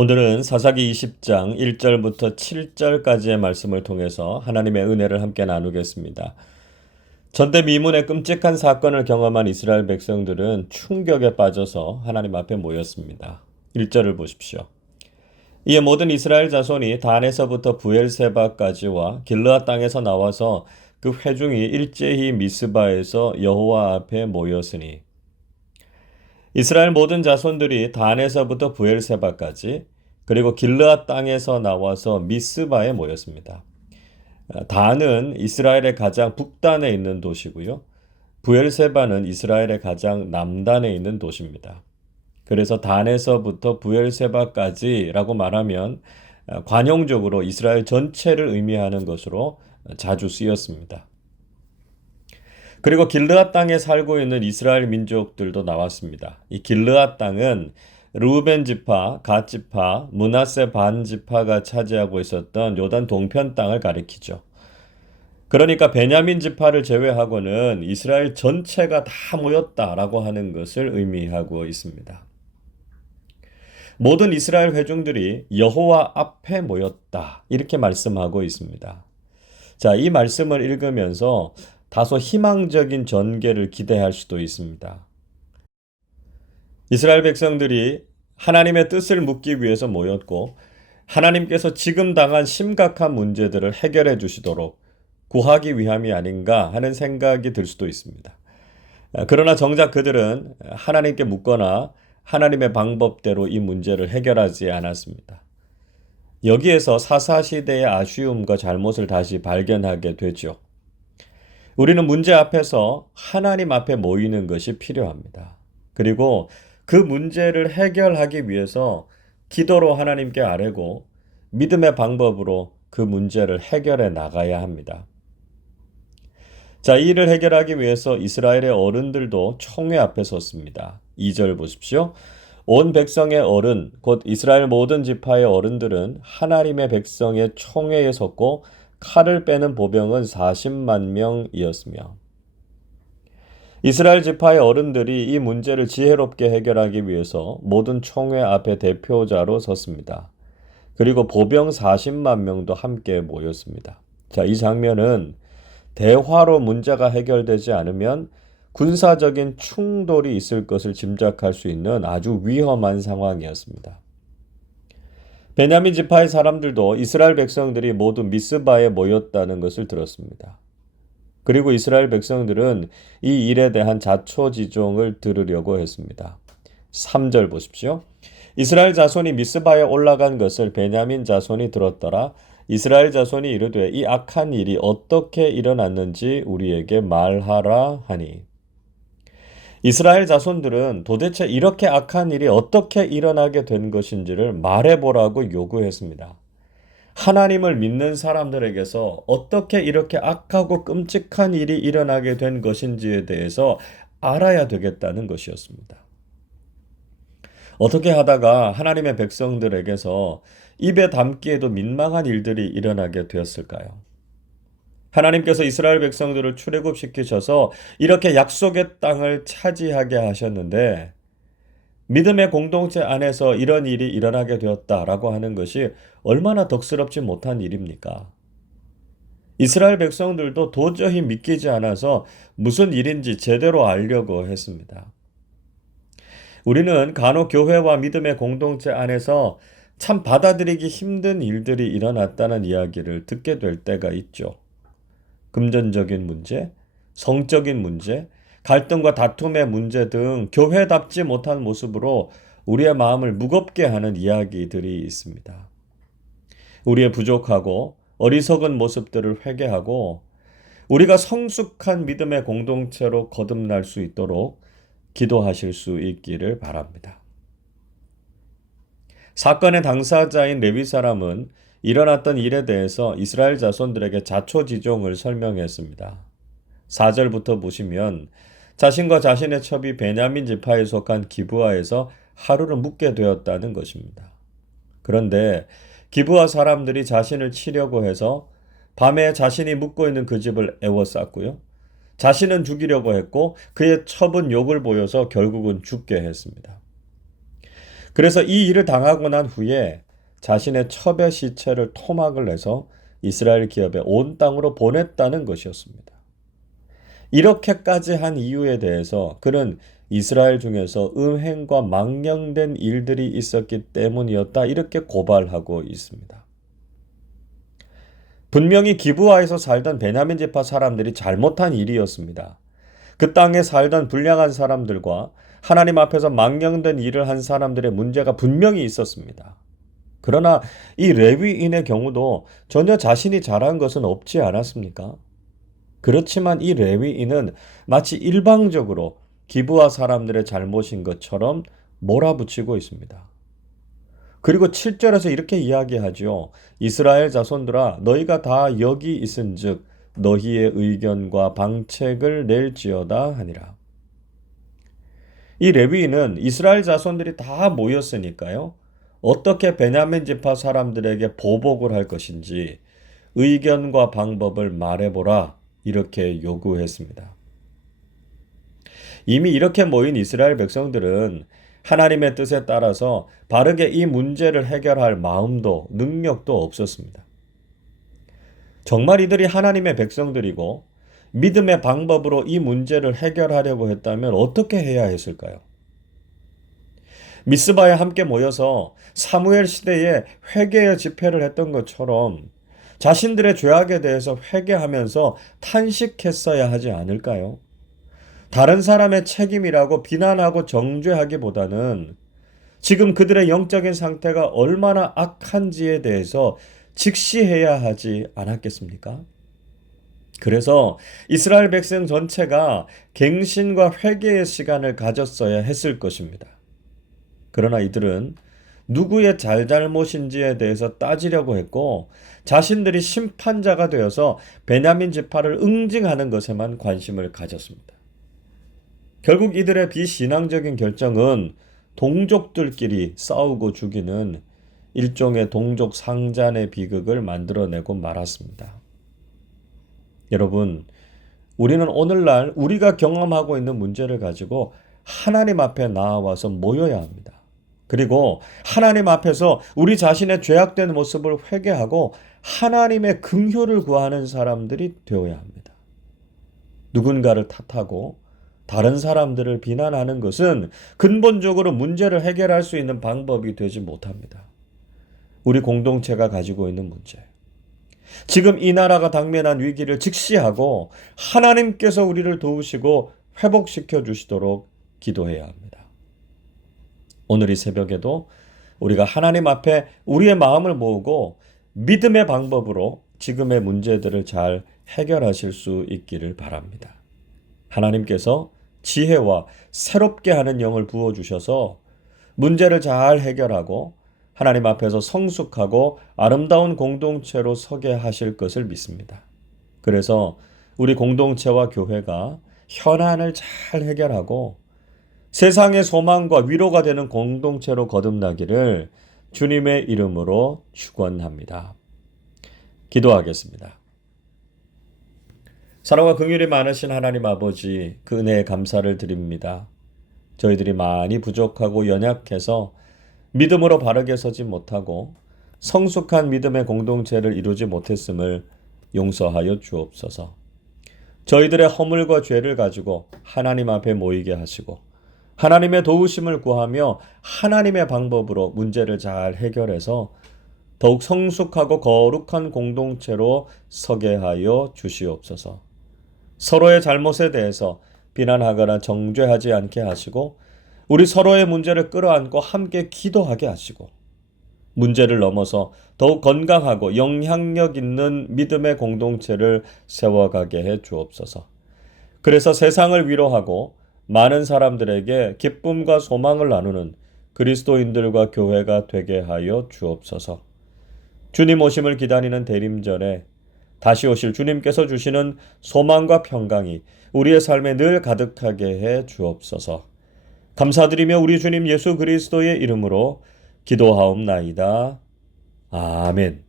오늘은 사사기 20장 1절부터 7절까지의 말씀을 통해서 하나님의 은혜를 함께 나누겠습니다. 전대미문의 끔찍한 사건을 경험한 이스라엘 백성들은 충격에 빠져서 하나님 앞에 모였습니다. 1절을 보십시오. 이에 모든 이스라엘 자손이 단에서부터 부엘세바까지와 길르앗 땅에서 나와서 그 회중이 일제히 미스바에서 여호와 앞에 모였으니 이스라엘 모든 자손들이 단에서부터 부엘세바까지 그리고 길르앗 땅에서 나와서 미스바에 모였습니다. 단은 이스라엘의 가장 북단에 있는 도시고요. 부엘세바는 이스라엘의 가장 남단에 있는 도시입니다. 그래서 단에서부터 부엘세바까지라고 말하면 관용적으로 이스라엘 전체를 의미하는 것으로 자주 쓰였습니다. 그리고 길르앗 땅에 살고 있는 이스라엘 민족들도 나왔습니다. 이 길르앗 땅은 르우벤 지파, 갓 지파, 므낫세 반 지파가 차지하고 있었던 요단 동편 땅을 가리키죠. 그러니까 베냐민 지파를 제외하고는 이스라엘 전체가 다 모였다라고 하는 것을 의미하고 있습니다. 모든 이스라엘 회중들이 여호와 앞에 모였다 이렇게 말씀하고 있습니다. 자, 이 말씀을 읽으면서 다소 희망적인 전개를 기대할 수도 있습니다. 이스라엘 백성들이 하나님의 뜻을 묻기 위해서 모였고 하나님께서 지금 당한 심각한 문제들을 해결해 주시도록 구하기 위함이 아닌가 하는 생각이 들 수도 있습니다. 그러나 정작 그들은 하나님께 묻거나 하나님의 방법대로 이 문제를 해결하지 않았습니다. 여기에서 사사시대의 아쉬움과 잘못을 다시 발견하게 되죠. 우리는 문제 앞에서 하나님 앞에 모이는 것이 필요합니다. 그리고 그 문제를 해결하기 위해서 기도로 하나님께 아뢰고 믿음의 방법으로 그 문제를 해결해 나가야 합니다. 자, 이 일을 해결하기 위해서 이스라엘의 어른들도 총회 앞에 섰습니다. 2절 보십시오. 온 백성의 어른, 곧 이스라엘 모든 지파의 어른들은 하나님의 백성의 총회에 섰고 칼을 빼는 보병은 40만 명이었으며 이스라엘 지파의 어른들이 이 문제를 지혜롭게 해결하기 위해서 모든 총회 앞에 대표자로 섰습니다. 그리고 보병 40만 명도 함께 모였습니다. 자, 이 장면은 대화로 문제가 해결되지 않으면 군사적인 충돌이 있을 것을 짐작할 수 있는 아주 위험한 상황이었습니다. 베냐민 지파의 사람들도 이스라엘 백성들이 모두 미스바에 모였다는 것을 들었습니다. 그리고 이스라엘 백성들은 이 일에 대한 자초지종을 들으려고 했습니다. 3절 보십시오. 이스라엘 자손이 미스바에 올라간 것을 베냐민 자손이 들었더라. 이스라엘 자손이 이르되 이 악한 일이 어떻게 일어났는지 우리에게 말하라 하니. 이스라엘 자손들은 도대체 이렇게 악한 일이 어떻게 일어나게 된 것인지를 말해보라고 요구했습니다. 하나님을 믿는 사람들에게서 어떻게 이렇게 악하고 끔찍한 일이 일어나게 된 것인지에 대해서 알아야 되겠다는 것이었습니다. 어떻게 하다가 하나님의 백성들에게서 입에 담기에도 민망한 일들이 일어나게 되었을까요? 하나님께서 이스라엘 백성들을 출애굽시키셔서 이렇게 약속의 땅을 차지하게 하셨는데 믿음의 공동체 안에서 이런 일이 일어나게 되었다라고 하는 것이 얼마나 덕스럽지 못한 일입니까? 이스라엘 백성들도 도저히 믿기지 않아서 무슨 일인지 제대로 알려고 했습니다. 우리는 간혹 교회와 믿음의 공동체 안에서 참 받아들이기 힘든 일들이 일어났다는 이야기를 듣게 될 때가 있죠. 금전적인 문제, 성적인 문제, 갈등과 다툼의 문제 등 교회답지 못한 모습으로 우리의 마음을 무겁게 하는 이야기들이 있습니다. 우리의 부족하고 어리석은 모습들을 회개하고 우리가 성숙한 믿음의 공동체로 거듭날 수 있도록 기도하실 수 있기를 바랍니다. 사건의 당사자인 레위 사람은 일어났던 일에 대해서 이스라엘 자손들에게 자초지종을 설명했습니다. 4절부터 보시면 자신과 자신의 첩이 베냐민 지파에 속한 기브아에서 하루를 묵게 되었다는 것입니다. 그런데 기브아 사람들이 자신을 치려고 해서 밤에 자신이 묵고 있는 그 집을 에워쌌고요. 자신은 죽이려고 했고 그의 첩은 욕을 보여서 결국은 죽게 했습니다. 그래서 이 일을 당하고 난 후에 자신의 첩의 시체를 토막을 내서 이스라엘 기업의 온 땅으로 보냈다는 것이었습니다. 이렇게까지 한 이유에 대해서 그는 이스라엘 중에서 음행과 망령된 일들이 있었기 때문이었다, 이렇게 고발하고 있습니다. 분명히 기브아에서 살던 베냐민 지파 사람들이 잘못한 일이었습니다. 그 땅에 살던 불량한 사람들과 하나님 앞에서 망령된 일을 한 사람들의 문제가 분명히 있었습니다. 그러나 이 레위인의 경우도 전혀 자신이 잘한 것은 없지 않았습니까? 그렇지만 이 레위인은 마치 일방적으로 기브아 사람들의 잘못인 것처럼 몰아붙이고 있습니다. 그리고 7절에서 이렇게 이야기하죠. 이스라엘 자손들아, 너희가 다 여기 있은즉 너희의 의견과 방책을 낼지어다 하니라. 이 레위인은 이스라엘 자손들이 다 모였으니까요, 어떻게 베냐민 지파 사람들에게 보복을 할 것인지 의견과 방법을 말해보라, 이렇게 요구했습니다. 이미 이렇게 모인 이스라엘 백성들은 하나님의 뜻에 따라서 바르게 이 문제를 해결할 마음도 능력도 없었습니다. 정말 이들이 하나님의 백성들이고 믿음의 방법으로 이 문제를 해결하려고 했다면 어떻게 해야 했을까요? 미스바에 함께 모여서 사무엘 시대에 회개의 집회를 했던 것처럼 자신들의 죄악에 대해서 회개하면서 탄식했어야 하지 않을까요? 다른 사람의 책임이라고 비난하고 정죄하기보다는 지금 그들의 영적인 상태가 얼마나 악한지에 대해서 직시해야 하지 않았겠습니까? 그래서 이스라엘 백성 전체가 갱신과 회개의 시간을 가졌어야 했을 것입니다. 그러나 이들은 누구의 잘잘못인지에 대해서 따지려고 했고 자신들이 심판자가 되어서 베냐민 지파를 응징하는 것에만 관심을 가졌습니다. 결국 이들의 비신앙적인 결정은 동족들끼리 싸우고 죽이는 일종의 동족 상잔의 비극을 만들어내고 말았습니다. 여러분, 우리는 오늘날 우리가 경험하고 있는 문제를 가지고 하나님 앞에 나와서 모여야 합니다. 그리고 하나님 앞에서 우리 자신의 죄악된 모습을 회개하고 하나님의 긍휼을 구하는 사람들이 되어야 합니다. 누군가를 탓하고 다른 사람들을 비난하는 것은 근본적으로 문제를 해결할 수 있는 방법이 되지 못합니다. 우리 공동체가 가지고 있는 문제, 지금 이 나라가 당면한 위기를 직시하고 하나님께서 우리를 도우시고 회복시켜 주시도록 기도해야 합니다. 오늘 이 새벽에도 우리가 하나님 앞에 우리의 마음을 모으고 믿음의 방법으로 지금의 문제들을 잘 해결하실 수 있기를 바랍니다. 하나님께서 지혜와 새롭게 하는 영을 부어주셔서 문제를 잘 해결하고 하나님 앞에서 성숙하고 아름다운 공동체로 서게 하실 것을 믿습니다. 그래서 우리 공동체와 교회가 현안을 잘 해결하고 세상의 소망과 위로가 되는 공동체로 거듭나기를 주님의 이름으로 축원합니다. 기도하겠습니다. 사랑과 긍휼이 많으신 하나님 아버지, 그 은혜에 감사를 드립니다. 저희들이 많이 부족하고 연약해서 믿음으로 바르게 서지 못하고 성숙한 믿음의 공동체를 이루지 못했음을 용서하여 주옵소서. 저희들의 허물과 죄를 가지고 하나님 앞에 모이게 하시고 하나님의 도우심을 구하며 하나님의 방법으로 문제를 잘 해결해서 더욱 성숙하고 거룩한 공동체로 서게 하여 주시옵소서. 서로의 잘못에 대해서 비난하거나 정죄하지 않게 하시고 우리 서로의 문제를 끌어안고 함께 기도하게 하시고 문제를 넘어서 더욱 건강하고 영향력 있는 믿음의 공동체를 세워가게 해 주옵소서. 그래서 세상을 위로하고 많은 사람들에게 기쁨과 소망을 나누는 그리스도인들과 교회가 되게 하여 주옵소서. 주님 오심을 기다리는 대림절에 다시 오실 주님께서 주시는 소망과 평강이 우리의 삶에 늘 가득하게 해 주옵소서. 감사드리며 우리 주님 예수 그리스도의 이름으로 기도하옵나이다. 아멘.